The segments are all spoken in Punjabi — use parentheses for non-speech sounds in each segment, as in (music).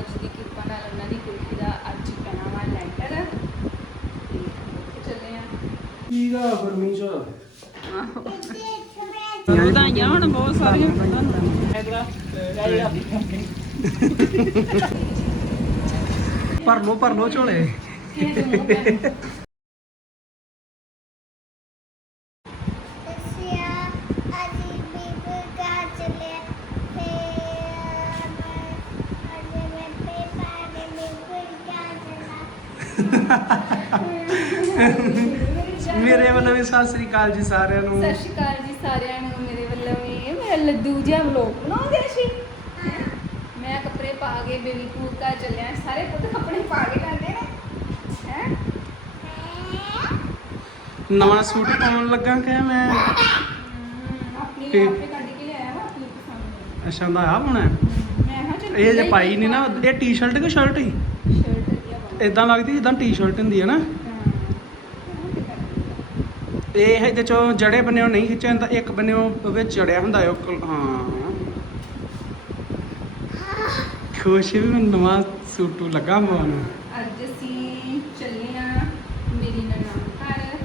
ਬਾਬਾ ਜੀ ਦੀ ਕਿਰਪਾ ਨਾਲ ਉਹਨਾਂ ਦੀ ਕੁਲਫੀ ਦਾ ਅੱਜ ਪੈਣਾ ਵਾ ਲੈਂਟਰ। ਤੇ ਚੱਲੇ ਆ। ਠੀਕ ਆ ਗਰਮੀ ਚ ਵਧਾਈਆਂ ਹੁਣ ਬਹੁਤ ਸਾਰੀਆਂ। ਭਰ ਲੋ ਭਰ ਲੋ ਝੋਲੇ ਸਤਿ ਸ੍ਰੀ ਅਕਾਲ ਜੀ ਸਾਰਿਆਂ ਨੂੰ। ਸਤਿ ਸ਼੍ਰੀ ਅਕਾਲ ਜੀ ਸਾਰਿਆਂ ਨੂੰ ਮੇਰੇ ਵੱਲੋਂ ਵੀ। ਇਹ ਮੇਰਾ ਲੱਡੂ ਜਿਹਾ ਵਲੋਗ ਬਣਾਉਂਦੇ ਸੀ। ਮੈਂ ਕੱਪੜੇ ਪਾ ਕੇ ਬੇਬੀ ਕੂਕਾ ਚੱਲਿਆ। ਸਾਰੇ ਪੁੱਤ ਕੱਪੜੇ ਪਾ ਕੇ ਜਾਂਦੇ ਨੇ। ਹੈ? ਨਵਾਂ ਸੂਟ ਪਾਉਣ ਲੱਗਾ ਕਿ ਮੈਂ? ਆਪਣੀ। ਆਪੇ ਕੱਢ ਕੇ ਲਿਆਇਆ ਵਾ ਆਪਣੀ ਪਸੰਦ ਅਸ਼ਾਂ ਦਾ ਆ ਹੋਣਾ? ਮੈਂ ਹਾਂ ਚੱਲ ਇਹ ਜੇ ਪਾਈ ਨਹੀਂ ਨਾ ਇਹ ਟੀ-ਸ਼ਰਟ ਕਿ ਸ਼ਰਟ ਹੀ? ਸ਼ਰਟ ਵਧੀਆ ਬਣਾ ਇਦਾਂ ਲੱਗਦੀ ਜਿੱਦਾਂ ਟੀ-ਸ਼ਰਟ ਹੁੰਦੀ ਹੈ ਨਾ। ਇਹ ਇਹਦੇ ਚੋਂ ਜੜੇ ਬੰਨਿਓ ਨਹੀਂ ਖਿੱਚਿਆ ਜਾਂਦਾ ਇੱਕ ਬੰਨਿਓ ਵਿੱਚ ਜੜਿਆ ਹੁੰਦਾ ਹੈ ਉਹ ਕਲ- ਹਾਂ। ਖੁਸ਼ ਵੀ ਮੈਂ ਨਵਾਂ ਸੂਟ ਲੱਗਾ ਪਾਉਣ ਅੱਜ ਅਸੀਂ ਚੱਲੇ ਆ ਮੇਰੀ ਨਨਾਣ ਘਰ।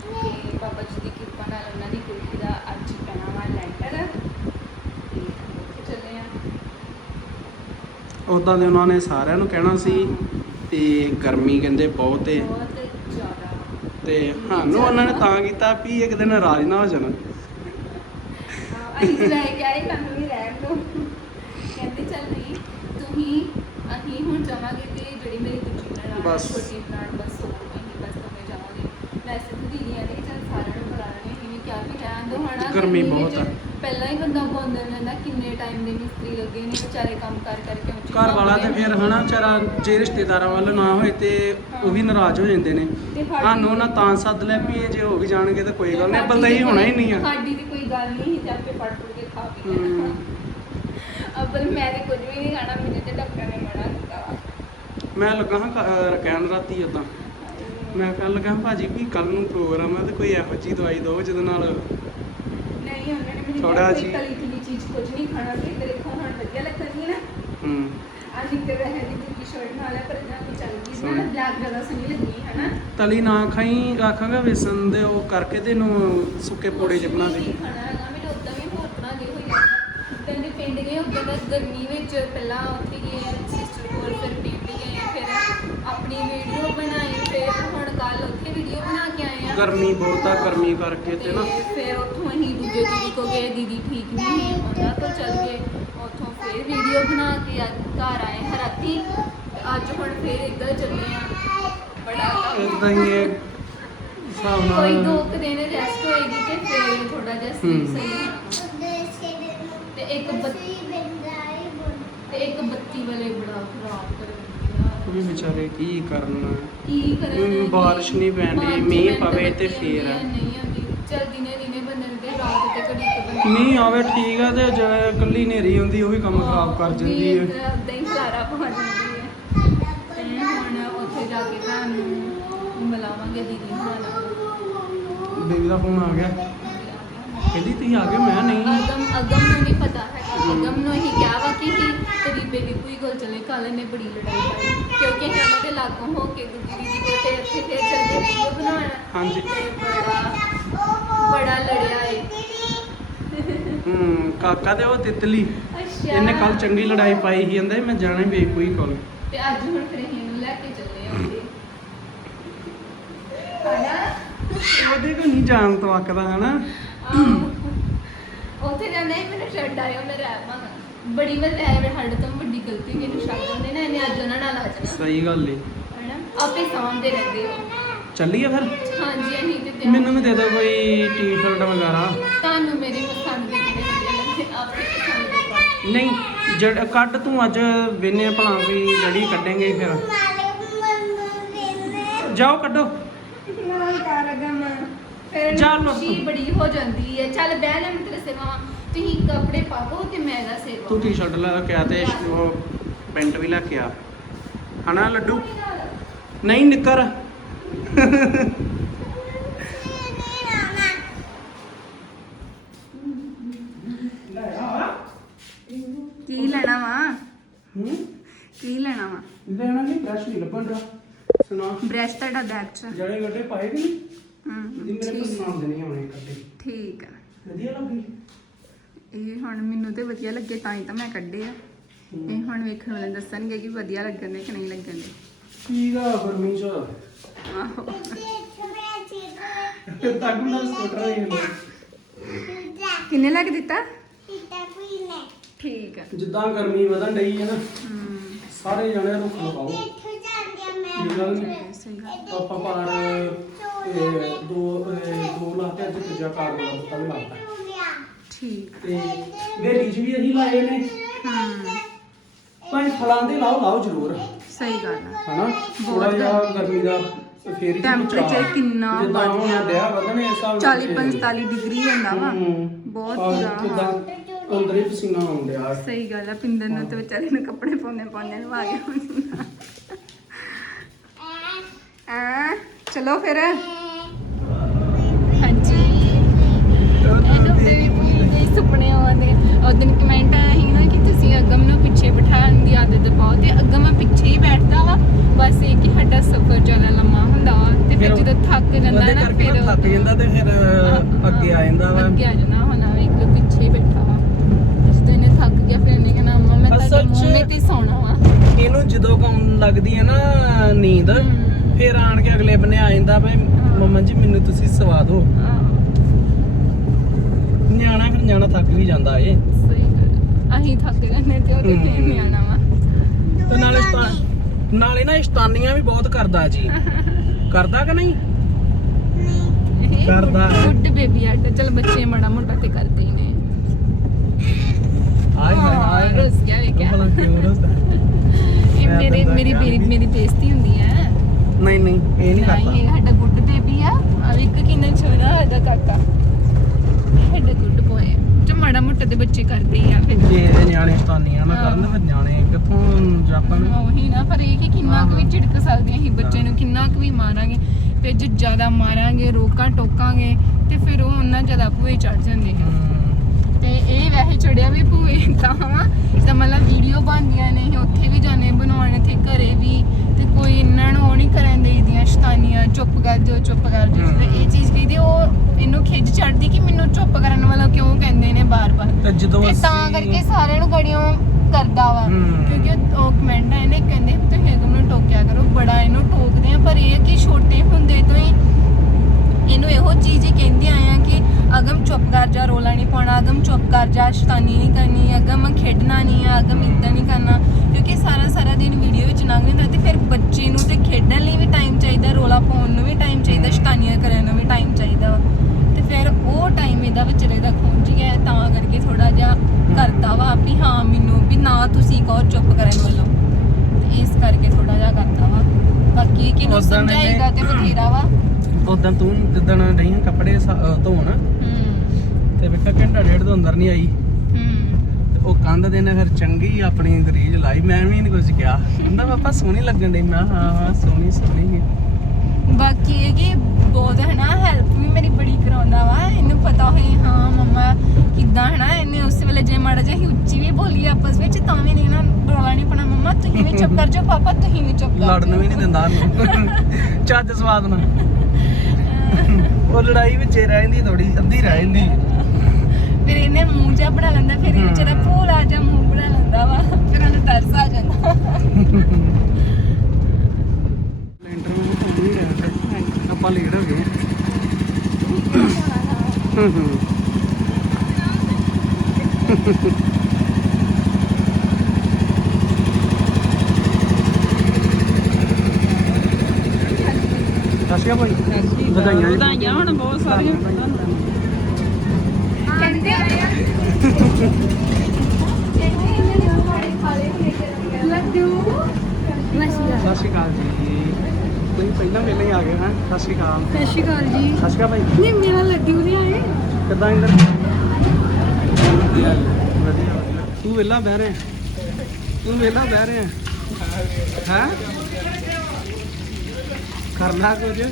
ਤੇ ਬਾਬਾ ਜੀ ਦੀ ਕਿਰਪਾ ਨਾਲ ਉਹਨਾਂ ਦੀ ਕੁਲਫੀ ਦਾ ਅੱਜ ਪੈਣਾ ਵਾ ਲੈਂਟਰ। ਤੇ ਉੱਥੇ ਚੱਲੇ ਆ ਉਦਾਂ ਦੇ ਉਹਨਾਂ ਨੇ ਸਾਰਿਆਂ ਨੂੰ ਕਹਿਣਾ ਸੀ ਤੇ ਗਰਮੀ ਕਹਿੰਦੇ ਬਹੁਤ ਏ। ਬਹੁਤ ਤੇ ਸਾਨੂੰ ਉਹਨਾਂ ਨੇ ਤਾਂ ਕੀਤਾ ਵੀ ਇੱਕ ਦਿਨ ਨਾਰਾਜ਼ ਨਾ ਹੋ ਜਾਣ ਅਸੀਂ ਲੈ ਕੇ ਆਏ ਤੁਹਾਨੂੰ ਵੀ ਰਹਿਣ ਦੋ ਕਹਿੰਦੇ ਚੱਲ ਨਹੀਂ ਤੁਸੀਂ ਅਸੀਂ ਹੁਣ ਜਾਵਾਂਗੇ ਤੇ ਜਿਹੜੀ ਮੇਰੀ ਦੂਜੀ ਨਨਾਣ ਬਸ। ਛੋਟੀ ਨਨਾਣ ਬਸ ਉਹ ਨਹੀਂ ਬਸ ਦੋਵੇਂ ਜਾਵਾਂਗੇ ਵੈਸੇ ਤਾਂ ਦੀਦੀਆਂ ਨੇ ਚੱਲ ਸਾਰਿਆਂ ਨੂੰ ਬੁਲਾ ਲੈਣੇ ਅਸੀਂ ਵੀ ਦੋ ਹਨਾ ਗਰਮੀ ਬਹੁਤ ਆ। ਪਹਿਲਾਂ ਹੀ ਬੰਦਾ ਪਾਉਂਦਾ ਰਹਿੰਦਾ ਕਿੰਨੇ ਟਾਈਮ ਦੇ ਮਿਸਤਰੀ ਲੱਗੇ ਨੇ ਵਿਚਾਰੇ ਕੰਮ ਕਰ ਕਰਕੇ ਉੱਚੀ ਘਰ ਵਾਲਾ ਤੇ ਫਿਰ ਹਨਾ ਚਾਰਾ ਜੇ ਰਿਸ਼ਤੇਦਾਰਾਂ ਵੱਲ ਨਾ ਹੋਏ ਤੇ ਉਹ ਵੀ ਨਾਰਾਜ਼ ਹੋ ਜਾਂਦੇ ਨੇ। ਸਾਨੂੰ ਉਹਨਾਂ ਤਾਂ ਸੱਦ ਲਿਆ ਵੀ ਇਹ ਜੇ ਹੋ ਵੀ ਜਾਣਗੇ ਤਾਂ ਕੋਈ ਗੱਲ ਨਹੀਂ ਬੰਦਾ ਹੀ ਹੋਣਾ ਹੀ ਨਹੀਂ ਆ। ਸਾਡੀ ਤੇ ਕੋਈ ਗੱਲ ਨਹੀਂ ਤੇ ਆਪੇ ਫੜ ਫੜ ਕੇ ਖਾ ਪੀ ਲੈਣਾ। ਅਬਲ ਮੈਂ ਤੇ ਕੁਝ ਵੀ ਨਹੀਂ ਖਾਣਾ ਮੈਨੂੰ ਤੇ ਡਾਕਟਰ ਨੇ ਮਨਾ ਕੀਤਾ ਮੈਂ ਲੱਗਾ ਹਾਂ ਕਹਿਣ ਰਾਤੀ ਉਦਾਂ ਮੈਂ ਕਹਿਣ ਲੱਗਾ ਭਾਜੀ ਵੀ ਕੱਲ ਨੂੰ ਪ੍ਰੋਗਰਾਮ ਆ ਤੇ ਕੋਈ ਇਹੋ ਦਵਾਈ ਦਿਓ ਜਿਹਦੇ ਨਾਲ ਨਹੀਂ ਉਹਨਾਂ ਨੇ ਮੈਨੂੰ ਥੋੜ੍ਹਾ ਕਿਹਾ ਕੋਈ ਜੀ- ਤਲੀ ਤਲੀ ਚੀਜ਼ ਕੁਝ ਨਹੀਂ ਖਾਣਾ ਵੀ ਤੇਰੇ ਕੋਲ ਹੁਣ ਵਧੀਆ ਲੱਗਣੀ ਨਾ। ਹੂੰ। ਆ ਨਿੱਕਰ ਹੈ ਦੀ ਦੂਜੀ ਸ਼ਰਟ ਨਾਲ ਹੈ ਪਰ ਜਾਂ ਕੋਈ ਚੱਲ ਗਈ ਸੀ ਨਾ ਸੋਹਣੀ। ਬਲੈਕ ਜ਼ਿਆਦਾ ਸੋਹਣੀ ਲੱਗੀ ਹੈ ਨਾ ਤਲੀ ਨਾ ਖਾਈ ਆਖਾਂਗਾ ਵੇਸਣ ਦੇ ਉਹ ਕਰਕੇ ਤੇ ਇਹਨੂੰ ਸੁੱਕੇ ਪੋੜੇ ਚ ਬਣਾ ਦੇ। ਖਾਣਾ ਹੈਗਾ ਮੈਨੂੰ ਉਦਾਂ ਵੀ ਹੋਰ ਤਰ੍ਹਾਂ ਦੇ ਹੋਈ ਜਾਂਦਾ ਉਦਾਂ ਦੇ ਪਿੰਡ ਗਏ ਉਦਾਂ ਦਾ ਗਰਮੀ ਵਿੱਚ ਪਹਿਲਾਂ ਉੱਥੇ ਗਏ ਸਿਸਟਰ ਕੋਲ ਫਿਰ ਪਿੰਡ ਗਏ ਫਿਰ ਆਪਣੀ ਵੀਡੀਓ ਬਣਾਈ ਫਿਰ ਹੁਣ ਕੱਲ ਉੱਥੇ ਵੀਡੀਓ ਬਣਾ ਕੇ ਆਏ ਆ ਗਰਮੀ ਬਹੁਤ ਗਰਮੀ ਕਰਕੇ ਤੇ ਨਾ। ਫਿਰ ਉੱਥੋਂ ਅਸੀਂ ਦੂਜੇ ਦੀਦੀ ਕੋ ਗਏ ਦੀਦੀ ਠੀਕ ਨਹੀਂ ਸੀ ਉਹਨਾਂ ਕੋਲ ਚੱਲ ਗਏ। ਉੱਥੋਂ ਫਿਰ ਵੀਡੀਓ ਬਣਾ ਕੇ ਅੱਜ ਘਰ ਆਏ ਹਾਂ ਰਾਤੀ। ਅੱਜ ਹੁਣ ਫਿਰ ਇੱਧਰ ਚੱਲੇ ਆ ਬੜਾ ਇਦਾਂ ਹੀ ਇਹ ਹਿਸਾਬ ਕੋਈ ਦੋ ਨਾਲ ਕੁ ਦਿਨ ਰੈਸਟ ਹੋਏਗੀ ਤੇ ਫਿਰ ਥੋੜਾ ਜਿਹਾ ਹੂੰ। ਸਹੀ। ਹੋਣਾ। ਤੇ ਇੱਕ ਬੱਤੀ ਤੇ ਇੱਕ ਬੱਤੀ ਵਾਲੇ ਬੜਾ ਖਰਾਬ ਕਰ ਵੀ ਵਿਚਾਰੇ ਕੀ ਕਰਨ? ਕੀ ਕਰਨ? ਹਮ, ਬਾਰਿਸ਼ ਨਹੀਂ ਪੈਣ ਡਈ, ਮੀਂਹ ਪਵੇ ਤੇ ਫੇਰ ਆ। ਨਹੀਂ ਆਉਂਦੀ ਚੱਲ ਦਿਨੇ ਦਿਨੇ ਬੰਦੇ ਨੂੰ ਤੇ ਰਾਤ ਤੇ ਘੜੀ ਤੇ ਬੰਦੇ ਮੀਂਹ ਆਵੇ ਠੀਕ ਆ ਤੇ ਜੇ ਕੱਲੀ ਨੇਰੀ ਹੁੰਦੀ ਉਹ ਵੀ ਕੰਮ ਖਰਾਬ ਕਰ ਜਾਂਦੀ ਹੈ ਉਦਾਂ ਹੀ ਖਲਾਰਾ ਪਾ ਜਾਂਦੀ ਹੈ ਤੇ ਹੁਣ ਉੱਥੇ ਜਾ ਕੇ ਤੁਹਾਨੂੰ ਮਿਲਾਵਾਂਗੇ ਦੀਦੀ ਹੁਣਾਂ ਨਾਲ। ਬੇਬੀ ਦਾ ਫੋਨ ਆ ਗਿਆ। ਕਹਿੰਦੀ ਤੁਸੀਂ ਆ ਗਏ? ਮੈਂ ਨਹੀਂ। ਅਗਮ ਅਗਮ ਨੂੰ ਨਹੀਂ ਪਤਾ ਹੈ ਅਗਮ ਨੂੰ ਹੀ ਕਿਹਾ ਵਾ ਕਿ ਹੀ ਤੇਰੀ ਬੇਬੀ ਕੋਈ ਕੋਲ ਚਲੇ ਕੱਲ ਨੇ ਬੜੀ ਲੜਾਈ ਪਾਈ। ਕਿਉਂਕਿ ਅਸੀਂ ਉਹਨਾਂ ਦੇ ਲਾਗੋਂ ਹੋ ਕੇ ਗੁੱਡੀ ਦੀਦੀ ਕੋਲ ਤੇ ਇੱਥੇ ਫਿਰ ਚੱਲਦੇ ਵੀਡੀਓ ਬਣਾਉਣ। ਹਾਂਜੀ। ਤੇ ਬੜਾ ਬੜਾ ਲੜਿਆ ਏ। ਹੂੰ ਕਾਕਾ ਤੇ ਉਹ ਤਿਤਲੀ। ਅੱਛਾ। ਇਹਨੇ ਕੱਲ ਚੰਗੀ ਲੜਾਈ ਪਾਈ ਸੀ ਕਹਿੰਦਾ ਸੀ ਮੈਂ ਜਾਣਾ ਹੀ ਵੇਖ ਕੋਈ ਕੋਲ। ਤੇ ਅੱਜ ਹੁਣ ਫਿਰ ਅਸੀਂ ਇਹਨੂੰ ਲੈ ਕੇ ਚੱਲੇ ਆਂ ਉੱਥੇ। ਹਨਾ? ਉਹਦੇ ਕੋ ਨਹੀਂ ਜਾਣ ਤੋਂ ਅੱਕਦਾ ਹਨਾ। ਆਹੋ। ਉੱਥੇ ਜਾਂਦਾ ਹੀ ਮੈਨੂੰ ਛੱਡ ਆਇਓ ਮੈਂ ਰਹਿ ਪਾਂਗਾ ਬੜੀ ਵਾਰ ਐ ਸਾਡੇ ਤੋਂ ਵੱਡੀ ਗਲਤੀ ਕਿ ਇਹਨੂੰ ਛੱਡ ਦਿੰਦੇ ਨਾ ਇਹਨੇ ਅੱਜ ਉਹਨਾਂ ਨਾਲ ਆ ਜਾਣਾ ਸਹੀ ਗੱਲ ਏ। ਹਨਾ? ਆਪੇ ਸਾਂਭਦੇ ਰਹਿੰਦੇ ਹੋ ਚੱਲੀਏ ਫਿਰ? ਹਾਂਜੀ ਅਸੀਂ ਤੇ ਤਿਆਰ- ਮੈਨੂੰ ਵੀ ਦੇ ਦਿਓ ਕੋਈ ਟੀ-ਸ਼ਰਟ ਵਗੈਰਾ। ਤੁਹਾਨੂੰ ਮੇਰੀ ਪਸੰਦ ਦੇ ਜਿਹੜੇ ਵਧੀਆ ਲੱਗਦੇ ਆਪੇ ਪਸੰਦ ਦੇ ਪਾ ਨਹੀਂ ਜੜ ਕੱਢ ਤੂੰ ਅੱਜ ਵੇਨੇ ਭਲਾ ਕੋਈ ਲੜੀ ਕੱਢेंगे ਫਿਰ। ਜਾਓ ਕੱਢੋ। ਚੱਲ। ਖੁਸ਼ੀ ਬੜੀ ਹੋ ਜਾਂਦੀ ਹੈ ਚੱਲ ਬਹਿ ਲੈ ਮੈਂ ਤੇਰੇ ਸੇਵਾ ਤੁਸੀਂ ਕੱਪੜੇ ਪਾਵੋ ਤੇ ਮੈਂ ਇਹਦਾ ਸੇਵਾ ਤੂੰ ਟੀ-ਸ਼ਰਟ ਲੈ ਕੇ ਆ ਤੇ ਉਹ ਪੈਂਟ ਵੀ ਲੈ ਕੇ ਆ। ਹਨਾ ਲੱਡੂ? ਨਹੀਂ ਨਿੱਕਰ। ਕੀ ਲੈਣਾ ਵਾ? ਹੂੰ? ਕੀ ਲੈਣਾ ਵਾ? ਲੈਣਾ ਨਹੀਂ ਬ੍ਰਸ਼ ਨਹੀਂ ਲੱਭਣ ਦਾ ਸੁਣਾ। ਬ੍ਰਸ਼ ਤੁਹਾਡਾ ਬੈਗ 'ਚ। ਜੜੇ ਗੱਡੇ ਪਾਏ ਕਿ ਨਹੀਂ ਹੂੰ ਇਹ ਮੇਰੇ ਕੋਲ ਸੁਣਾ ਦੇਣੀ ਆਉਣੇ ਕੱਢੇ ਠੀਕ ਆ। ਵਧੀਆ ਲੱਗੀ। ਇਹ ਹੁਣ ਮੈਨੂੰ ਤੇ ਵਧੀਆ ਲੱਗੇ ਤਾਂ ਹੀ ਤਾਂ ਮੈਂ ਕੱਢੇ ਆ। ਇਹ ਹੁਣ ਵੇਖਣ ਵਾਲੇ ਦੱਸਣਗੇ ਕਿ ਵਧੀਆ ਲੱਗਣ ਦੇ ਕਿ ਨਹੀਂ ਲੱਗਣ ਦੇ। ਠੀਕ ਆ ਗਰਮੀ ਚ? ਆਹੋ। ਤੇ ਤੱਕ ਨਾ ਸਕੂਟਰ ਹੀ ਕਿੰਨੇ ਲੱਗ ਦਿੱਤਾ. ਠੀਕ ਆ। ਜਿੱਦਾਂ ਗਰਮੀ ਵਧਣ ਡਈ ਹੈ ਨਾ ਹੂੰ। ਸਾਰੇ ਜਣੇ ਰੁੱਖ ਲਗਾਓ ਆਪਾਂ ਪਰ ਇਹ ਦੋ ਇਹ ਦੋ ਲਾ ਕੇ ਅੱਜ ਤੀਜਾ ਕਾਰ ਲਾ ਦਿੱਤਾ ਵੀ ਲਾਤਾ ਠੀਕ ਤੇ ਵੇਲੀ ਚ ਵੀ ਅਸੀਂ ਲਾਏ ਨੇ। ਹੂੰ। ਭਾਈ ਫਲਾਂ ਦੇ ਲਾਓ ਲਾਓ ਜ਼ਰੂਰ। ਸਹੀ ਗੱਲ ਆ। ਹਨਾ? ਥੋੜਾ ਜਿਹਾ ਗਰਮੀ। ਦਾ ਫੇਰ ਬਚਾਅ। ਕਿੰਨਾ ਵੱਧ ਗਿਆ। ਡਿਆ ਵਧਣੇ ਇਸ ਨਾਲ 40 45 ਡਿਗਰੀ ਹੁੰਦਾ ਵਾ। ਬਹੁਤ ਬੁਰਾ। ਅੰਦਰ ਹੀ ਪਸੀਨਾ ਆਉਣ ਡਿਆ। ਸਹੀ ਗੱਲ ਆ ਪਿੰਦਰ ਨੂੰ ਤੇ ਵਿਚਾਰੇ ਨੂੰ ਕੱਪੜੇ ਪਾਉਂਦੇ ਪਾਉਂਦੇ ਨੂੰ ਆ ਗਿਆ ਆ ਚਲੋ ਫਿਰ। ਉਦੋਂ ਕਮੈਂਟ ਆਇਆ ਸੀ ਨਾ ਕਿ ਤੁਸੀਂ ਅਗਮ ਨੂੰ ਪਿੱਛੇ ਬਿਠਾਉਣ ਦੀ ਆਦਤ ਪਾਓ ਤੇ ਅਗਮ ਪਿੱਛੇ ਹੀ ਬੈਠਦਾ ਵਾ। ਬਸ ਇਹ ਕਿ ਸਾਡਾ ਸਫ਼ਰ ਜ਼ਿਆਦਾ ਲੰਮਾ ਹੁੰਦਾ ਵਾ ਤੇ ਫਿਰ ਫਿਰ ਜਦੋਂ ਥੱਕ ਜਾਂਦਾ ਉਹਦੇ ਨਾ ਕਰਕੇ ਫਿਰ ਥੱਕ ਜਾਂਦਾ ਤੇ ਫਿਰ ਅੱਗੇ ਆ ਜਾਂਦਾ ਵਾ। ਅੱਗੇ ਆ ਜਾਣਾ ਹੁਣ ਆਵੇ ਇੱਕ ਪਿੱਛੇ ਹੀ ਬੈਠਾ ਵਾ। ਜਦੋਂ ਇਹਨੇ ਥੱਕ ਗਿਆ ਫਿਰ ਇਹਨੇ ਕਹਿਣਾ ਅੰਮਾ ਮੈਂ ਤੁਹਾਡੇ ਅਸਲ 'ਚ- ਮੂੰਹ ਵਿੱਚ ਹੀ ਸੌਣਾ ਵਾ। ਇਹਨੂੰ ਜਦੋਂ ਕੌਣ ਲੱਗਦੀ ਹੈ ਨਾ ਨੀਂਦ ਹਮ। ਫਿਰ ਆਣ ਕੇ ਅਗਲੇ ਬੰਨੇ ਆ ਜਾਂਦਾ ਵੀ ਮੰਮਾ ਜੀ ਮੈਨੂੰ ਤੁਸੀਂ ਸਵਾ ਦਿਓ। ਆਹ, ਨਿਆਣਾ ਫਿਰ ਨਿਆਣਾ ਥੱਕ ਵੀ ਜਾਂਦਾ ਏ। ਅਸੀਂ ਥੱਕ ਜਾਂਦੇ ਤੇ ਉਹ ਤੇ ਫਿਰ ਹਮ। ਨਿਆਣਾ ਵਾ। ਤੇ ਨਾਲੇ ਸ਼ਤਾ- ਨਾਲੇ ਨਾ ਸ਼ਤਾਨੀਆਂ ਵੀ ਬਹੁਤ ਕਰਦਾ ਜੀ। ਕਰਦਾ ਕਿ ਨਹੀਂ? ਕਰਦਾ। ਗੁੱਡ ਬੇਬੀ ਆਟਾ ਚਲ ਬੱਚੇ ਮੜਾ ਮੋਟਾ ਤੇ ਕਰਦੇ ਹੀ ਨੇ। ਆਏ ਹਾਏ ਹਾਏ। ਰੁੱਸ ਗਿਆ ਵੇਖਿਆ। ਕਿਉਂ ਰੁੱਸਦਾ? ਇਹ ਮੈਂ ਮੇਰੇ ਤਾਂ ਮੇਰੀ ਕਿਹਾ ਮੇਰੀ ਬੇਇੱਜ਼ਤੀ ਹੁੰਦੀ ਹੈ ਨਹੀਂ ਨਹੀਂ ਇਹ ਨਹੀਂ ਕਰਦਾ। ਇਹ ਸਾਡਾ ਗੁੱਡ ਬੇਬੀ ਆ। ਆ ਇੱਕ ਕਿੰਨਾ ਛੋਣਾ ਸਾਡਾ ਕਾਕਾ। ਸਾਡਾ ਗੁੱਡ ਮਾੜਾ ਮੋਟਾ ਦੇ ਬੱਚੇ ਕਰਦੇ ਹੀ ਆ ਫਿਰ। ਜੇ ਇਹਦੇ ਨਿਆਣੇ ਸ਼ਤਾਨੀਆਂ ਨਾ ਕਰਨ ਤੇ ਫਿਰ ਨਿਆਣੇ ਕਿੱਥੋਂ ਜਾਪਣ ਉਹੀ ਨਾ ਪਰ ਇਹ ਕਿ ਕਿੰਨਾ ਕੁ ਵੀ ਝਿੜਕ ਸਕਦੇ ਅਸੀਂ ਬੱਚੇ ਨੂੰ ਕਿੰਨਾ ਕੁ ਵੀ ਮਾਰਾਂਗੇ ਤੇ ਜੇ ਜ਼ਿਆਦਾ ਮਾਰਾਂਗੇ ਰੋਕਾਂ ਟੋਕਾਂਗੇ ਤੇ ਫਿਰ ਉਹ ਉਹਨਾਂ ਜ਼ਿਆਦਾ ਭੂਏ ਚੜ ਜਾਂਦੇ ਆ। ਤੇ ਇਹ ਵੈਸੇ ਚੜਿਆ ਵੀ ਭੂਏ ਤਾਂ ਵਾ ਤਾਂ ਮਤਲਬ ਵੀਡੀਓ ਬਣਦੀਆਂ ਨੇ ਅਸੀਂ ਉੱਥੇ ਵੀ ਜਾਣੇ ਬਣਾਉਣ ਇੱਥੇ ਘਰੇ ਵੀ ਤੇ ਕੋਈ ਇਹਨਾਂ ਨੂੰ ਉਹ ਨਹੀਂ ਕਰਨ ਦੇਈਦੀਆਂ ਸ਼ਤਾਨੀਆਂ ਚੁੱਪ ਕਰ ਜਾਓ ਚੁੱਪ ਕਰ। ਤੇ ਇਹ ਚੀਜ਼ ਕਹਿੰਦੀ ਉਹ ਇਹਨੂੰ ਖਿੱਚ ਚੜਦੀ ਕਿ ਮੈਨੂੰ ਚੁੱਪ ਕਰਨ ਵਾਲਾ ਕਿਉਂ ਕਹਿੰਦੇ ਨੇ ਬਾਰ-ਬਾਰ ਤੇ ਜਦੋਂ ਤੇ ਤਾਂ ਅਸੀਂ- ਕਰਕੇ ਸਾਰਿਆਂ ਨੂੰ ਗੜੀਆਂ ਕਰਦਾ ਵਾ। ਹਮ। ਕਿਉਂਕਿ ਉਹ- ਉਹ ਕਮੈਂਟ ਆਏ ਨੇ ਕਹਿੰਦੇ ਤੁਸੀਂ ਅਗਮ ਨੂੰ ਟੋਕਿਆ ਕਰੋ ਬੜਾ ਇਹਨੂੰ ਟੋਕਦੇ ਆ ਪਰ ਇਹ ਕਿ ਛੋਟੇ ਹੁੰਦੇ ਤੋਂ ਹੀ ਇਹਨੂੰ ਇਹੋ ਚੀਜ਼ ਹੀ ਕਹਿੰਦੇ ਆਏ ਆ ਕਿ ਅਗਮ ਚੁੱਪ ਕਰ ਜਾ ਰੋਲਾ ਨਹੀਂ ਪਾਉਣਾ ਅਗਮ ਚੁੱਪ ਕਰ ਜਾ ਸ਼ੈਤਾਨੀ ਨਹੀਂ ਕਰਨੀ ਅਗਮ ਖੇਡਣਾ ਨਹੀਂ ਆ ਅਗਮ ਇਦਾਂ ਨਹੀਂ ਕਰਨਾ। ਕਿਉਂਕਿ ਸਾਰਾ ਸਾਰਾ ਦਿਨ ਵੀਡੀਓ ਵਿੱਚ ਲੰਘ ਜਾਂਦਾ ਤੇ ਫਿਰ ਬੱਚੇ ਨੂੰ ਤੇ ਖੇਡਣ ਲਈ ਵੀ ਟਾਈਮ ਚਾਹੀਦਾ ਰੋਲਾ ਪਾਉਣ ਨੂੰ ਵੀ ਟਾਈਮ ਚਾਹੀਦਾ ਸ਼ੈਤਾਨੀਆਂ ਕਰਨ ਨੂੰ ਵੀ ਟਾਈਮ ਚਾਹੀਦਾ ਵਾ। ਫਿਰ ਉਹ ਟਾਈਮ ਇਹਦਾ ਵਿਚਾਰੇ ਦਾ ਖੁੰਝ ਗਿਆ ਹੈ, ਤਾਂ ਕਰਕੇ ਥੋੜਾ ਜਿਹਾ ਕਰਦਾ ਵਾ ਵੀ ਹਾਂ ਮੈਨੂੰ ਵੀ ਨਾ ਤੁਸੀਂ ਕਹੋ ਚੁੱਪ ਕਰਨ ਵੱਲੋਂ। ਤੇ ਇਸ ਕਰਕੇ ਥੋੜਾ ਜਿਹਾ ਕਰਦਾ ਵਾ। ਬਾਕੀ ਕਿਨੂੰ ਉੱਦਾਂ ਇਹਨੇ- ਸਮਝਾਏਗਾ ਤੇ ਬਥੇਰਾ ਵਾ। ਉਦੋਂ ਤੂੰ ਜਿੱਦਣ ਨਹੀਂ ਕੱਪੜੇ ਸ- ਅਹ ਧੋਣ ਹੂੰ ਤੇ ਵੇਖਾ ਘੰਟਾ ਡੇਢ ਤੋਂ ਅੰਦਰ ਨਹੀਂ ਆਈ। ਹੂੰ ਤੇ ਉਹ ਕੰਧ ਦੇ ਨੇ ਫਿਰ ਚੰਗੀ ਆਪਣੀ ਗਰੀਜ ਲਾਈ ਮੈਂ ਵੀ ਨਹੀਂ ਕੁਝ ਕਿਹਾ। ਕਹਿੰਦਾ ਪਾਪਾ ਸੋਹਣੀ ਲੱਗਣ ਡਈ। ਮੈਂ ਕਿਹਾ, ਹਾਂ ਹਾਂ ਸੋਹਣੀ ਸੋਹਣੀ ਹੈ ਬਾਕੀ ਇਹ ਕਿ ਬਹੁਤ ਹੈ ਨਾ ਹੈਲਪ ਵੀ ਮੇਰੀ ਬੜੀ ਕਰਾਉਂਦਾ ਵਾ ਇਹਨੂੰ ਪਤਾ ਹੋਏ ਹਾਂ ਮੰਮਾ ਕਿੱਦਾਂ ਹੈ ਨਾ ਇਹਨੇ ਉਸ ਵੇਲੇ ਜੇ ਮਾੜਾ ਜਿਹਾ ਹੀ ਉੱਚੀ ਵੀ ਬੋਲੀ ਆਪਸ ਵਿੱਚ ਤਾਂ ਵੀ ਨਹੀਂ ਨਾ ਰੋਲਾ ਨਹੀਂ ਪਣਾ ਮੰਮਾ ਤੁਸੀਂ ਵੀ ਚੁੱਪ ਕਰ ਜਾਓ ਪਾਪਾ ਤੁਸੀਂ ਵੀ ਚੁੱਪ ਕਰ ਲੜਨ ਵੀ ਨਹੀਂ ਦਿੰਦਾ ਉਹਨੂੰ ਚੱਜ ਸਵਾਦ ਨਾਲ। ਉਹ ਲੜਾਈ ਵਿੱਚ ਹੀ ਰਹਿ ਜਾਂਦੀ ਥੋੜੀ ਅੱਧੀ ਰਹਿ ਜਾਂਦੀ ਫਿਰ ਇਹਨੇ ਮੂੰਹ ਜਿਹਾ ਬਣਾ ਲੈਂਦਾ ਫਿਰ ਇਹ। ਵਿਚਾਰਾ ਭੋਲਾ ਜਿਹਾ ਮੂੰਹ ਬਣਾ ਲੈਂਦਾ ਵਾ ਫਿਰ ਉਹਨੂੰ ਤਰਸ ਆ ਜਾਂਦਾ ਲੈਂਟਰ ਨੂੰ ਕੰਮ ਨਹੀਂ ਰਿਹਾ ਆਪਾਂ ਲੇਟ ਹੋ ਗਏ ਹੂੰ ਹੂੰ ਸਸਿਆ ਭਾਈ ਵਧਾਈਆਂ। ਵਧਾਈਆਂ ਹੁਣ ਬਹੁਤ ਸਾਰੀਆਂ। ਕਹਿੰਦੇ ਲੱਡੂ। ਸ਼੍ਰੀ ਅਕਾਲ ਜੀ। ਤੁਸੀਂ ਪਹਿਲਾਂ ਵੇਲੇ ਹੀ ਆ ਗਏ ਹਾਂ? ਸਤਿ ਸ਼੍ਰੀ ਅਕਾਲ। ਸਤਿ ਸ਼੍ਰੀ ਅਕਾਲ ਜੀ। ਸਤਿ ਸ਼੍ਰੀ ਅਕਾਲ ਭਾਈ। ਨਹੀਂ ਮੇਰਾ ਲੱਡੂ ਨਹੀਂ ਆਏ। ਕਿੱਦਾਂ ਇੰਦਰ? ਵਧੀਆ ਵਧੀਆ। ਤੂੰ ਵੇਲਾ ਬਹਿ ਰਿਹਾ। ਤੂੰ ਵੇਲਾ ਬਹਿ ਰਿਹਾ। ਹੈ? ਕਰ ਲਾ ਕੁਝ।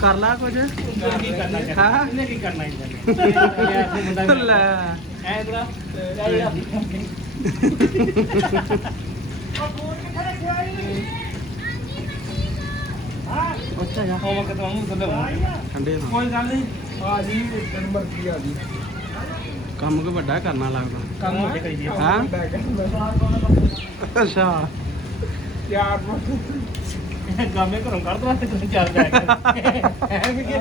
ਕਰ ਲਾ ਕੁਝ। ਕੀ ਕਰਨਾ ਹਾਂ? ਇਹਨੇ ਕੀ ਕਰਨਾ ਇੰਦਰ ਲੈ ਐ (laughs) ਹੋਮਵਰਕ ਤੁਹਾਨੂੰ ਥੱਲੇ ਆਉਣਾ। ਠੰਡੇ ਨਾਲ ਕੋਈ ਗੱਲ ਨਹੀਂ ਆ ਜੀ ਦਿਨ ਮਰਜ਼ੀ ਆ ਜੀ। ਕੰਮ ਕੋ ਵੱਡਾ ਕਰਨਾ ਲੱਗਦਾ। ਕੰਮ ਹੋ। ਕਰੀ ਦੀ ਹਾਂ? ਅੱਛਾ। ਯਾਰ ਗਾਮੇ ਘਰੋਂ ਕੱਢ ਦਵਾ ਤੇ ਕੋਈ ਚੱਲ ਜਾਏਗਾ ਹੈ ਵੀ ਕਿ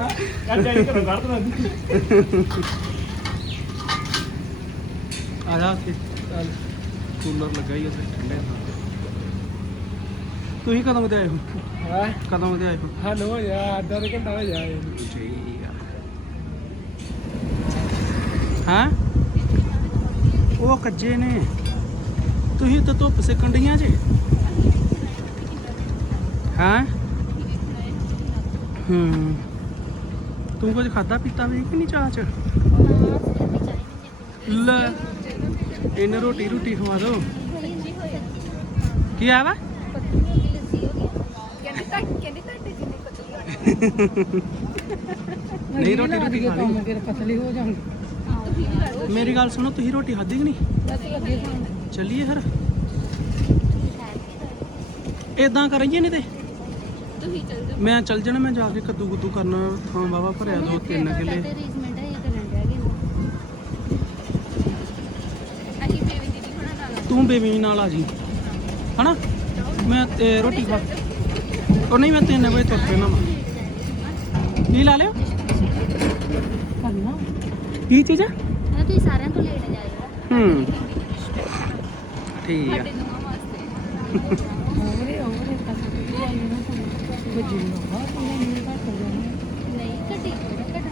ਕੱਢ ਜਾਈ ਘਰੋਂ ਕੱਢ ਦਵਾ ਆ ਜਾ ਉੱਥੇ। ਕੂਲਰ ਲੱਗਾ ਹੀ ਉੱਥੇ ਠੰਡੇ ਨਾਲ ਤੁਸੀਂ ਕਦੋਂ ਦੇ ਆਏ ਹੋ? ਹਾਂ? ਕਦੋਂ ਦੇ ਆਏ ਹੋ ਹਲੋ ਯਾਰ ਅੱਧਾ ਕੁ ਘੰਟਾ ਹੋ ਜਾਏ ਠੀਕ ਆ ਹਾਂ? ਉਹ ਕੱਜੇ ਨੇ। ਤੁਸੀਂ ਤਾਂ ਧੁੱਪ ਸੇਕਣ ਡੀਆਂ ਜੇ। ਹਾਂ? ਹੂੰ। ਤੂੰ ਕੁਝ ਖਾਦਾ ਪੀਤਾ ਵੀ ਕਿ ਨਹੀਂ ਚਾਹ ਚ? ਲੈ ਇਹਨੇ ਰੋਟੀ ਰੋਟੀ ਖਵਾ ਦੋ। ਕੀ ਆ ਕਹਿੰਦੇ ਤੁਹਾਡੇ ਜਿੰਨੇ ਪਤਲੀ ਨਹੀਂ ਰੋਟੀ ਰੋਟੀ ਖਾ ਲਈ। ਫਿਰ ਪਤਲੀ ਹੋ ਜਾਊਂਗੀ ਤੁਸੀਂ ਵੀ ਲੜੋ ਮੇਰੀ ਗੱਲ ਸੁਣੋ ਤੁਸੀਂ ਰੋਟੀ ਖਾਧੀ ਕਿ ਨਹੀਂ? ਬਸ ਲੱਗੇ ਖਾਣ ਚੱਲੀਏ ਫਿਰ। ਇਦਾਂ ਕਰੀਏ ਨਹੀਂ ਤੇ? ਤੁਸੀਂ ਚੱਲ ਜਾਓ ਮੈਂ ਚੱਲ ਜਾਣਾ ਮੈਂ ਜਾ ਕੇ ਕੱਦੂ ਕੁੱਦੂ ਕਰਨਾ ਥਾਂ ਵਾਵਾ ਭਰਿਆ ਦੋ ਤਿੰਨ ਕਿੱਲੇ। ਅਸੀਂ ਬੇਬੀ ਦੀਦੀ ਹੋਣਾ ਨਾਲ ਤੂੰ ਬੇਬੀ ਨਾਲ ਆ ਜੀ। ਹਨਾ? ਮੈਂ ਤੇ ਰੋਟੀ ਖਾ ਉਹ ਨਹੀਂ ਮੈਂ 3 ਵਜੇ ਤੁਰ ਪੈਣਾ ਵਾ। ਕੀ ਲਾ ਲਿਓ ਕਰਨਾ। ਕੀ ਚੀਜ਼ ਆ? ਤੁਸੀਂ ਸਾਰਿਆਂ ਤੋਂ ਲੇਟ ਜਾਇਓ ਹੂੰ। ਠੀਕ ਆ। ਹੋਰੇ ਹੋਰੇ ਪਤਲੀ ਆਈ ਨਾ ਕੋਈ ਵੱਜੀ ਨਾ ਕੋਈ ਨਹੀਂ ਘੱਟ ਹੋ ਜਾਣੀ। ਨਹੀਂ ਘਟੀ ਘਟਣ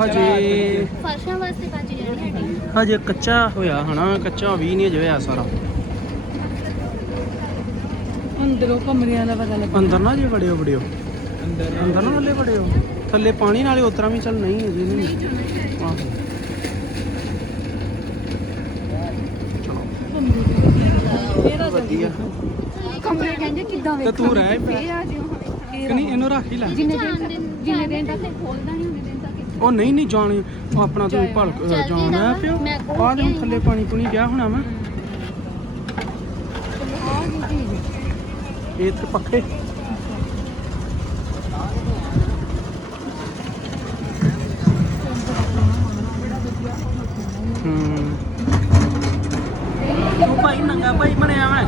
ਹਜੇ ਫਰਸ਼ਾਂ ਵਾਸਤੇ ਬਚ ਜਾਣੀ ਹਜੇ ਕੱਚਾ ਹੋਇਆ ਹਨਾ ਕੱਚਾ ਵੀ ਨਹੀਂ ਅਜੇ ਹੋਇਆ ਸਾਰਾ। ਅੰਦਰੋਂ ਕਮਰਿਆਂ ਦਾ ਪਤਾ ਲੱਗਾ ਅੰਦਰ ਨਾ ਜੇ ਵੜਿਓ ਵੜਿਓ। ਅੰਦਰ ਅੰਦਰ ਨਾ ਥੱਲੇ ਵੜਿਓ। ਥੱਲੇ ਪਾਣੀ ਨਾਲੇ ਉਤਰਾ ਵੀ ਚੱਲ ਨਹੀਂ ਅਜੇ ਨਹੀਂ ਆਹੋ। ਚਲੋ। ਵਧੀਆ। ਕਮਰੇ ਕਹਿੰਦੇ ਕਿੱਦਾਂ ਤੇ ਤੂੰ ਰਹਿ ਕਿ ਨਹੀਂ ਇਹਨੂੰ ਰੱਖ ਹੀ ਲੈ। ਜਿੰਨੇ ਦਿਨ ਜਿੰਨੇ ਦਿਨ ਤੱਕ ਖੋਲਦਾ ਨਹੀਂ ਉਹਨੇ ਦਿਨ ਤੱਕ ਉਹ ਨਹੀਂ ਨਹੀਂ ਜਾਣੀ ਆਪਣਾ ਤੂੰ ਭਲਕ ਜਾਣਾ ਜੀਦਾ ਪਿਓ। ਮੈਂ ਆ ਦੇ ਥੱਲੇ ਪਾਣੀ ਪੁਣੀ ਗਿਆ ਹੋਣਾ ਵਾ। ਇਹ ਤੇ ਪੱਖੇ। ਉਹ ਭਾਈ ਨੰਗਾ ਭਾਈ ਬਣਿਆ ਮੈਂ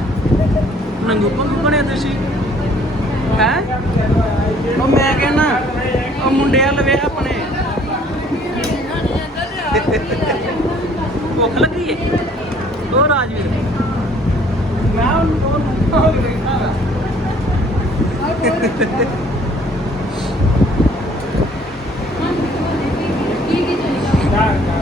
ਨੰਗੂ ਪੰਗੂ ਬਣਿਆ ਤੁਸੀਂ? ਹੈ? ਉਹ ਮੈਂ ਕਹਿੰਦਾ, ਉਹ ਮੁੰਡੇ ਆ ਲਵੇ ਆਪਣੇ। ਭੁੱਖ ਲੱਗੀ ਏ? ਉਹ ਰਾਜਵੀਰ। ਮੈਂ ਉਹਨੂੰ ਉਹ なんかすごい、ね、ビーチのビーチ。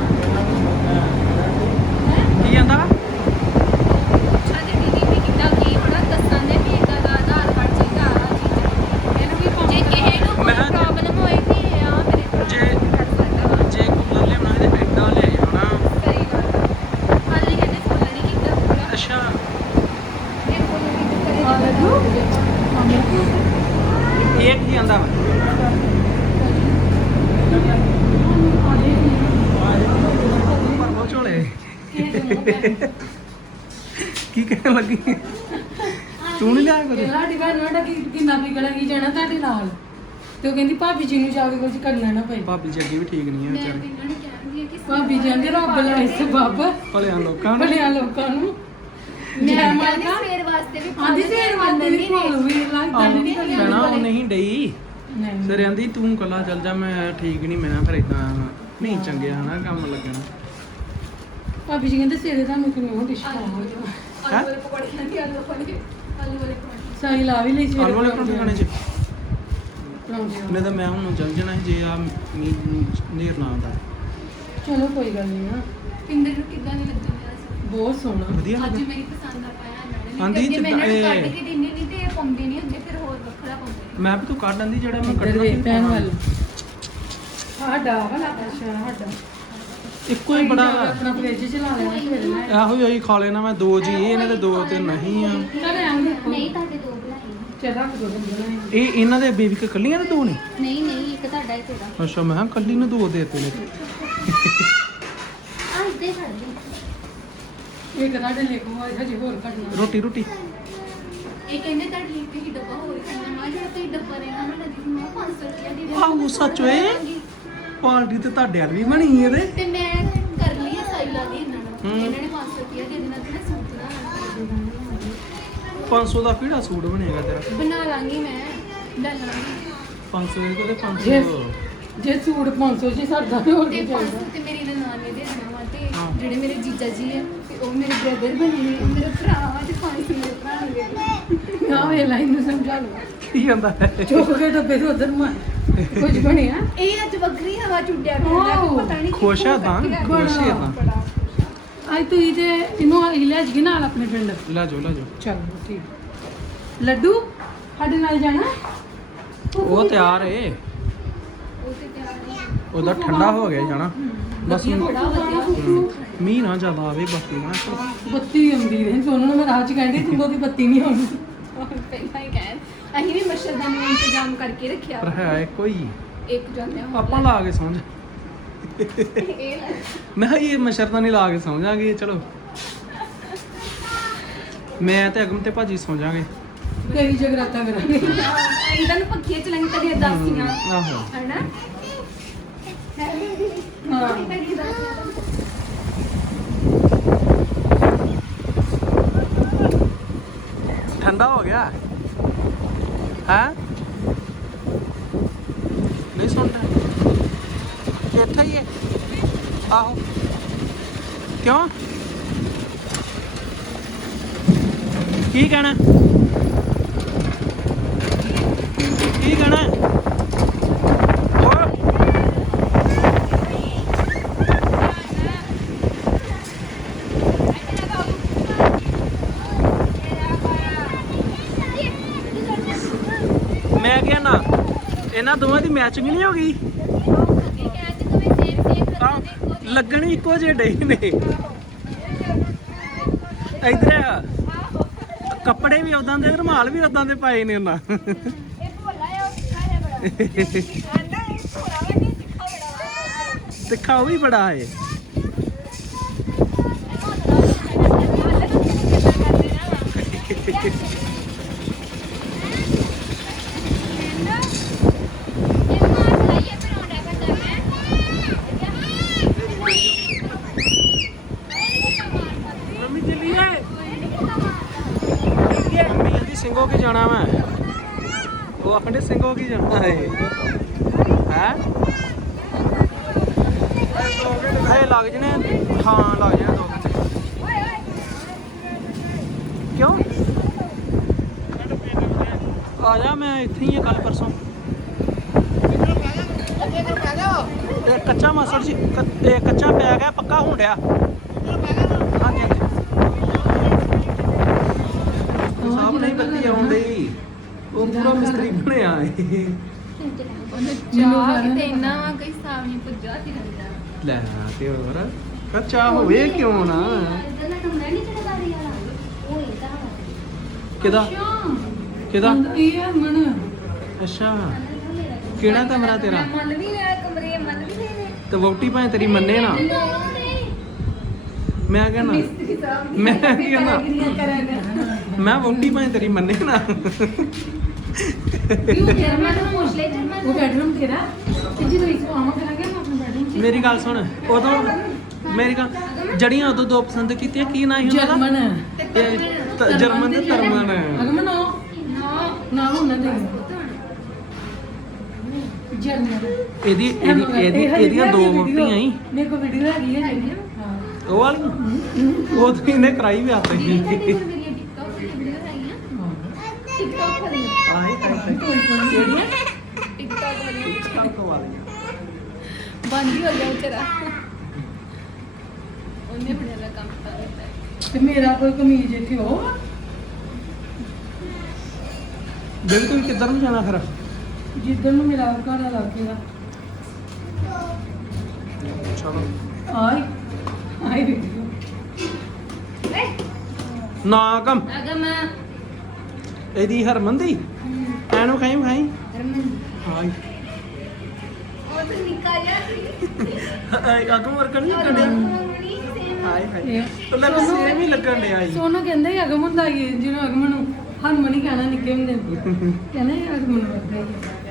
ਭਾਬੀ ਜੀ ਨੂੰ ਜਾ ਕੇ ਕੁਝ ਕਰਨਾ ਨਾ ਪਏ। ਭਾਬੀ ਜੀ ਅੱਗੇ ਵੀ ਠੀਕ ਨਹੀਂ ਹੈ ਮੈਂ ਵਿਚਾਰੇ। ਕਿ ਭਾਬੀ ਜੀ ਕਹਿੰਦੇ ਰੱਬ ਲਾਏ ਸੇ ਬਾਬਾ। ਭਲਿਆਂ ਲੋਕਾਂ ਨੂੰ। ਭਲਿਆ ਲੋਕਾਂ ਨੂੰ। ਮੈਂ ਮੈਂ ਕਹਿੰਦੀ ਮਾਲਕਾ ਸਵੇਰ ਵਾਸਤੇ ਵੀ ਆਂਦੀ ਸੇਰ ਵਾਂਦੇ ਨਹੀਂ ਕੋਲ ਵੀ ਲੱਗਦਾ ਨਹੀਂ। ਕਹਿਣਾ ਉਹ ਨਹੀਂ ਡਈ। ਨਹੀਂ। ਸਰ ਆਂਦੀ ਤੂੰ ਕੱਲਾ ਚੱਲ ਜਾ ਮੈਂ ਠੀਕ ਨਹੀਂ ਮੈਂ ਫਿਰ ਇਦਾਂ ਨਹੀਂ ਚੰਗਿਆ ਹਨਾ ਕੰਮ ਲੱਗਣਾ। ਭਾਬੀ ਜੀ ਕਹਿੰਦੇ ਸਵੇਰੇ ਤੁਹਾਨੂੰ ਕਿਵੇਂ ਡਿਸ਼ ਖਾਵਾਂਗੇ ਆਲੂ ਵਾਲੇ ਪਕੌੜੇ ਖਾਂਦੀ ਆਲੂ ਵਾਲੇ ਆਲੂ ਵਾਲੇ ਪਕੌੜੇ। ਸਾਈ ਲਾ ਵੀ ਲਈ ਆਲੂ ਵਾਲੇ ਪਰੌਂਠੇ ਖਾਣੇ ਚ। ਨਹੀਂ ਤਾਂ ਮੈਂ ਹੁਣ ਚੱਲ ਜਾਣਾ ਸੀ ਜੇ ਆ ਮੀਂਹ ਨੇਰ ਨਾ ਆਉਂਦਾ। ਚਲੋ ਕੋਈ ਗੱਲ ਨਹੀਂ ਆ ਪਿੰਦਰ ਨੂੰ ਕਿੱਦਾਂ ਨਹੀਂ ਲੱਗਦਾ ਸੀ ਬਹੁਤ ਸੋਹਣਾ। ਵਧੀਆ। ਅੱਜ ਲੱਗਾ ਮੇਰੀ ਪਸੰਦ ਦਾ ਪਾਇਆ ਆਂਦੀ ਨੇ ਮੈਂ ਇਹਨਾਂ ਨੂੰ ਜਿੱਦਾਂ ਕੱਢ ਕੇ ਦਿੰਦੀ ਨਹੀਂ ਤੇ ਇਹ ਪਾਉਂਦੇ ਨਹੀਂ ਹੁੰਦੇ ਫਿਰ ਹੋਰ ਵੱਖਰਾ ਪਾਉਂਦੇ ਮੈਂ ਵੀ ਤੂੰ ਕੱਢ ਆਂਦੀ ਜਿਹੜਾ ਮੈਂ ਇੱਧਰ ਕੱਢਣਾ ਵੇਖ ਸੀ ਭੈਣ ਵੱਲ। ਸਾਡਾ ਵਾਲਾ ਅੱਛਾ ਸਾਡਾ। ਇੱਕੋ ਹੀ ਬੜਾ। ਆਪਣਾ ਫ੍ਰਿਜ ਚ ਲਾ ਲੈਣਾ ਸਵੇਰੇ ਲੈ ਇਹੋ ਹੀ ਖਾ ਲੈਣਾ ਮੈਂ ਦੋ ਜੀ ਇਹਨਾਂ ਦੇ ਦੋ ਤੇ ਨਹੀਂ ਆ। ਨਹੀਂ ਤੁਹਾਡੇ ਦੋ ਬਣਾਏ। ਦੋ ਬਣਾਏ ਇਹ ਇਹਨਾਂ ਦੇ ਬੇਬੀ ਕੇ ਕੱਲੀਆਂ ਦੇ ਦੋ ਨੇ? ਨਹੀਂ ਨਹੀਂ ਇੱਕ ਤੁਹਾਡਾ ਇੱਕ ਤੇਰਾ ਅੱਛਾ ਮੈਂ ਕਿਹਾ ਕੱਲੀ ਨੂੰ ਦੋ ਦੇਤੇ ਨੇ। ਆ ਇੱਦਾਂ ਹੀ ਛੱਡ ਦੇ ਇੱਕ ਤੁਹਾਡੇ ਲਈ ਕੋ ਹਜੇ ਹੋਰ ਕੱਢਣਾ ਰੋਟੀ ਰੋਟੀ। ਇਹ ਕਹਿੰਦੇ ਤੁਹਾਡੇ ਲਈ ਤੁਸੀਂ ਡੱਬਾ ਹੋਰ ਖਾਣਾ ਮੈਂ ਜਿਹੜਾ ਤੁਸੀਂ ਡੱਬਾ ਲੈਣਾ ਮੈਂ ਨਦੀ ਨੂੰ 500 ਰੁਪਏ ਦੇ ਆਹੋ, ਸੱਚ ਓਏ। ਪਾਰਟੀ ਤੇ ਤੁਹਾਡੇ ਵਾਲ ਵੀ ਬਣੀ ਇਹਦੇ। ਤੇ ਮੈਂ ਕਰ ਲਈ ਆ ਸਾਈ ਲਾ ਲਈ ਇਹਨਾਂ ਨੂੰ। ਹੂੰ। ਇਹਨਾਂ ਨੇ 500 ਰੁਪਏ ਦੇ ਦੇਣਾ ਤੇ ਮੈਂ ਸੂਟ ਦਾ 500 ਦਾ ਕਿਹੜਾ ਸੂਟ ਬਣੇਗਾ ਤੇਰਾ? ਬਣਾ ਲਾਂਗੀ ਮੈਂ ਲੈ ਲਾਂਗੀ। 500 ਦੇ ਕੋਲ 500 Yes. ਜੇ ਸੂਟ 500 ਚ ਸਰਦਾ ਤੇ ਹੋਰ ਤੇ ਕੀ ਚਾਹੀਦਾ? 500 ਤੇ ਮੇਰੀ ਨਨਾਣ ਨੇ ਦੇ ਵਾ ਤੇ ਹਾਂ। ਜਿਹੜੇ ਮੇਰੇ ਜੀਜਾ ਜੀ ਆ ਤੇ ਉਹ ਮੇਰੇ ਬ੍ਰਦਰ ਬਣੇ ਨੇ ਉਹ ਮੇਰੇ ਭਰਾ ਵਾ ਤੇ 500 ਮੇਰੇ ਭਰਾ ਨੇ ਨਾ ਵੇ ਲਾਈਨ ਨੂੰ ਸਮਝਾ ਲਓ। ਕੀ ਜਾਂਦਾ ਹੈ? ਚੁੱਕ ਕੇ ਡੱਬੇ ਤੋਂ ਉਧਰ ਮਾਰ। ਕੁਝ ਬਣਿਆ? ਇਹ ਅੱਜ ਵੱਖਰੀ ਹਵਾ ਚੁੱਡਿਆ ਫਿਰਦਾ ਓ, ਪਤਾ ਨਹੀਂ ਖੁਸ਼ ਆ ਤਾਂ? ਖੁਸ਼ ਆ ਤਾਂ। ਅੱਜ ਤੇ ਇਹਨੂੰ ਅਸੀਂ ਲੈ ਜਾਈਏ ਨਾਲ ਆਪਣੇ ਪਿੰਡ। ਲੈ ਜਾਓ ਲੈ ਜਾਓ। ਚਲੋ ਠੀਕ। ਲੱਡੂ ਸਾਡੇ ਨਾਲ ਜਾਣਾ? ਉਹ ਤਿਆਰ ਏ। ਉਹ ਤੇ ਤਿਆਰ ਨਹੀਂ ਉਹਦਾ ਠੰਡਾ ਹੋ ਗਿਆ ਜਾਣਾ। ਬਸ ਮੀਂਹ ਨਾ ਜ਼ਿਆਦਾ ਆਵੇ ਬਾਕੀ ਨਾ ਬੱਤੀ ਆਉਂਦੀ ਰਹੀ। ਸੋਨੂੰ ਨੂੰ ਮੈਂ ਰਾਹ ਚ ਕਹਿੰਦੀ ਤੂੰ ਉਹਦੀ ਬੱਤੀ ਨਹੀਂ ਆਉਂਦੀ। ਪਹਿਲਾਂ ਹੀ ਕਹਿ। ਅਸੀਂ ਵੀ ਮੱਛਰਦਾਨੀ ਦਾ ਇੰਤਜ਼ਾਮ ਕਰਕੇ ਰੱਖਿਆ। ਪਰ ਹੈ ਇੱਕੋ ਹੀ। ਇੱਕ ਜਾਂਦੇ ਆਪਾਂ ਲਾ ਕੇ ਸੌਂ ਜਾ ਇਹ ਲੈ ਮੈਂ ਕਿਹਾ ਇਹ ਮਸ਼ਰਦਾਨੀ ਲਾ ਕੇ ਸੌਂ ਜਾਾਂਗੇ ਚਲੋ। ਮੈਂ ਤੇ ਅਗਮ ਤੇ ਭਾਜੀ ਸੌਂ ਜਾਾਂਗੇ ਤੇਰੀ ਜਗਰਾਤਾ ਕਰਾਂਗੇ। ਇਹਨਾਂ ਨੂੰ ਪੱਖੀਆਂ ਚਲਾਈ ਤੇਰੀਆਂ ਦਾਸੀਆਂ ਆਹੋ ਹੈਨਾ ਹਾਂ ਤੇਰੀਆਂ ਦਾਸੀਆਂ ਠੰਡਾ ਹੋ ਗਿਆ। ਹੈ ਨਹੀਂ ਸੁਣਦਾ ਇੱਥੇ ਹੀ ਹੈ। ਆਹੋ। ਕਿਉਂ? ਕੀ ਕਹਿਣਾ? ਕੀ ਕਹਿਣਾ? ਮੈਂ ਕਿਹਾ ਨਾ, ਇਹਨਾਂ ਦੋਵਾਂ ਦੀ ਮੈਚਿੰਗ ਨਹੀਂ ਹੋ ਗਈ? ਲੱਗਣ ਇੱਕੋ ਜਿਹੇ ਡੇ ਨੇ। ਇਧਰ। ਕੱਪੜੇ ਵੀ ਉਦਾਂ ਦੇ ਰੁਮਾਲ ਵੀ ਉਦਾਂ ਦੇ ਪਾਏ ਨੇ ਉਹਨਾਂ। ਤਿੱਖਾ ਉਹ (laughs) ਵੀ ਬੜਾ ਹੈ ਮੰਮੀ ਚੱਲੀਏ ਮੰਮੀ ਕਹਿੰਦੀ ਸਿੰਘੋ ਕੀ ਜਾਣਾ ਮੈਂ ਉਹ ਆਖਦੇ ਸਿੰਘੋ ਕੀ ਜਾਣਾ ਹੈ ਹੈ ਇਹ ਲੱਗ ਜਣੇ ਹਾਂ ਲੱਗ ਜਾਣੇ ਦੋ ਘੰਟੇ ਕਿਉਂ ਆ ਜਾ ਮੈਂ ਇੱਥੇ ਹੀ ਆ ਕੱਲ ਪਰਸੋਂ ਇਹ ਕੱਚਾ ਮਸੜ ਜੀ ਕ- ਇਹ ਕੱਚਾ ਪੈ ਗਿਆ ਪੱਕਾ ਹੋਣ ਡਿਆ ਹਾਂਜੀ ਹਾਂਜੀ ਸਾਹਬ ਨਹੀਂ ਬੱਤੀ ਆਉਂਦੀ ਉਹ ਪੂਰਾ ਮਿਸਤਰੀ ਬਣਿਆ ਏ। ਚਾਹ ਕਿਤੇ ਇੰਨਾ ਵਾ ਕੋਈ ਸਾਹ ਨਹੀਂ ਪੁੱਜਾ ਸੀ ਰਹਿੰਦਾ ਲੈ ਤੇ ਹੋਰ। ਕੱਚਾ ਹੋਵੇ ਕਿਉਂ ਨਾ? ਇਦਾਂ ਦਾ ਟੁੰਡਾ ਨਹੀਂ ਚੜਦਾ ਉਹ ਇਹ ਮਨ ਅੱਛਾ। ਕਿਹੜਾ ਕਮਰਾ ਤੇਰਾ? ਮੰਨ ਵੀ ਲਿਆ ਕਮਰੇ ਮੰਨ ਵੀ ਲਏ ਤੇ ਵੋਟੀ ਭਾਵੇਂ ਤੇਰੀ ਮੰਨੇ ਨਾ। ਮੈਂ ਕਹਿੰਦਾ ਮੈਂ ਕਹਿੰਦਾ ਮੈਂ ਵੋਟੀ ਭਾਵੇਂ ਤੇਰੀ ਮੰਨੇ ਨਾ। ਮੇਰੀ ਗੱਲ ਸੁਣ ਉਦੋਂ ਮੇਰੀ ਗੱਲ ਜੜੀਆਂ ਉਦੋਂ ਦੋ ਪਸੰਦ ਕੀਤੀਆਂ ਕੀ ਨਾਂ ਸੀ ਉਹਨਾਂ ਦਾ? ਜਰਮਨ। ਇਹ ਤ- ਜਰਮਨ ਤੇ ਤਰਮਨ ਅਗਮਨ ਨਾ ਨਾ ਨਾ ਹੁੰਦਾ ਦੇ। ਜਰਮਨ। ਇਹਦੀ ਇਹਦੀ ਇਹਦੀ ਇਹਦੀਆਂ ਦੋ ਵੋਟੀਆਂ ਹੀ। ਮੇਰੇ ਕੋ ਵੀਡੀਓ ਹੈਗੀ ਹੈ ਜਿਹੜੀ ਹਾਂ। ਉਹ ਵਾਲੀ ਉਹ ਤਾਂ ਇਹਨੇ ਕਰਾਈ ਵੀ ਆਪੇ ਦੀਦੀ ਸਾਡੀ ਹੁਣ ਮੇਰੀਆਂ ਟਿਕਟੌਕ ਤੇ ਵੀਡੀਓ ਆਈਆਂ ਟਿਕਟੌਕ ਵਾਲੀਆਂ ਆਏ ਆਏ ਕਿਹੜੀਆਂ ਟਿਕਟੌਕ ਵਾਲੀਆਂ ਟਿਕਟੌਕ ਵਾਲੀਆਂ ਬੰਦ ਹੀ ਹੋ ਗਿਆ ਵਿਚਾਰਾ ਉਹਨੇ ਬੜਾ ਦਾ ਕੰਮ ਕਰ ਦਿੱਤਾ ਤੇ ਮੇਰਾ ਕੋਈ ਕਮੀਜ਼ ਇੱਥੇ ਹੋ ਬਿਲਕੁਲ ਕਿੱਧਰ ਨੂੰ ਜਾਣਾ ਫਿਰ? ਜਿੱਦਣ ਨੂੰ ਮੇਰਾ ਘਰ ਵਾਲਾ ਲੱਗੇਗਾ ਚਲੋ। ਆਈ ਆਈ ਵੀਡੀਓ ਨਾ ਕਮ। ਅਗਰ ਮੈਂ। ਇਹਦੀ ਹਰਮਨ ਦੀ? ਐਨੂੰ ਖਾਈ ਖਾਈ? ਉਹ ਤਾਂ ਨਿੱਕਾ ਜਿਹਾ ਸੀ। ਅਗਮ ਵਰਕਰ ਨਹੀਂ ਮੰਗਣੀ ਸੇਮ ਹਾਈ ਹਾਈ ਇਹ ਤਾਂ ਸੇਮ ਹੀ ਲੱਗਣ ਡਿਆ ਜੀ ਸੋਨੂੰ ਕਹਿੰਦਾ ਹੀ ਅਗਮ ਹੁੰਦਾ ਹੀ ਜਿਹਨੂੰ ਅਗਮ ਨੂੰ ਹਰਮਨ ਹੀ ਕਹਿਣਾ ਨਿੱਕੇ ਹੁੰਦੇ ਨੂੰ। (laughs) ਕਹਿੰਦੇ ਵਰਗਾ ਹੀ ਆ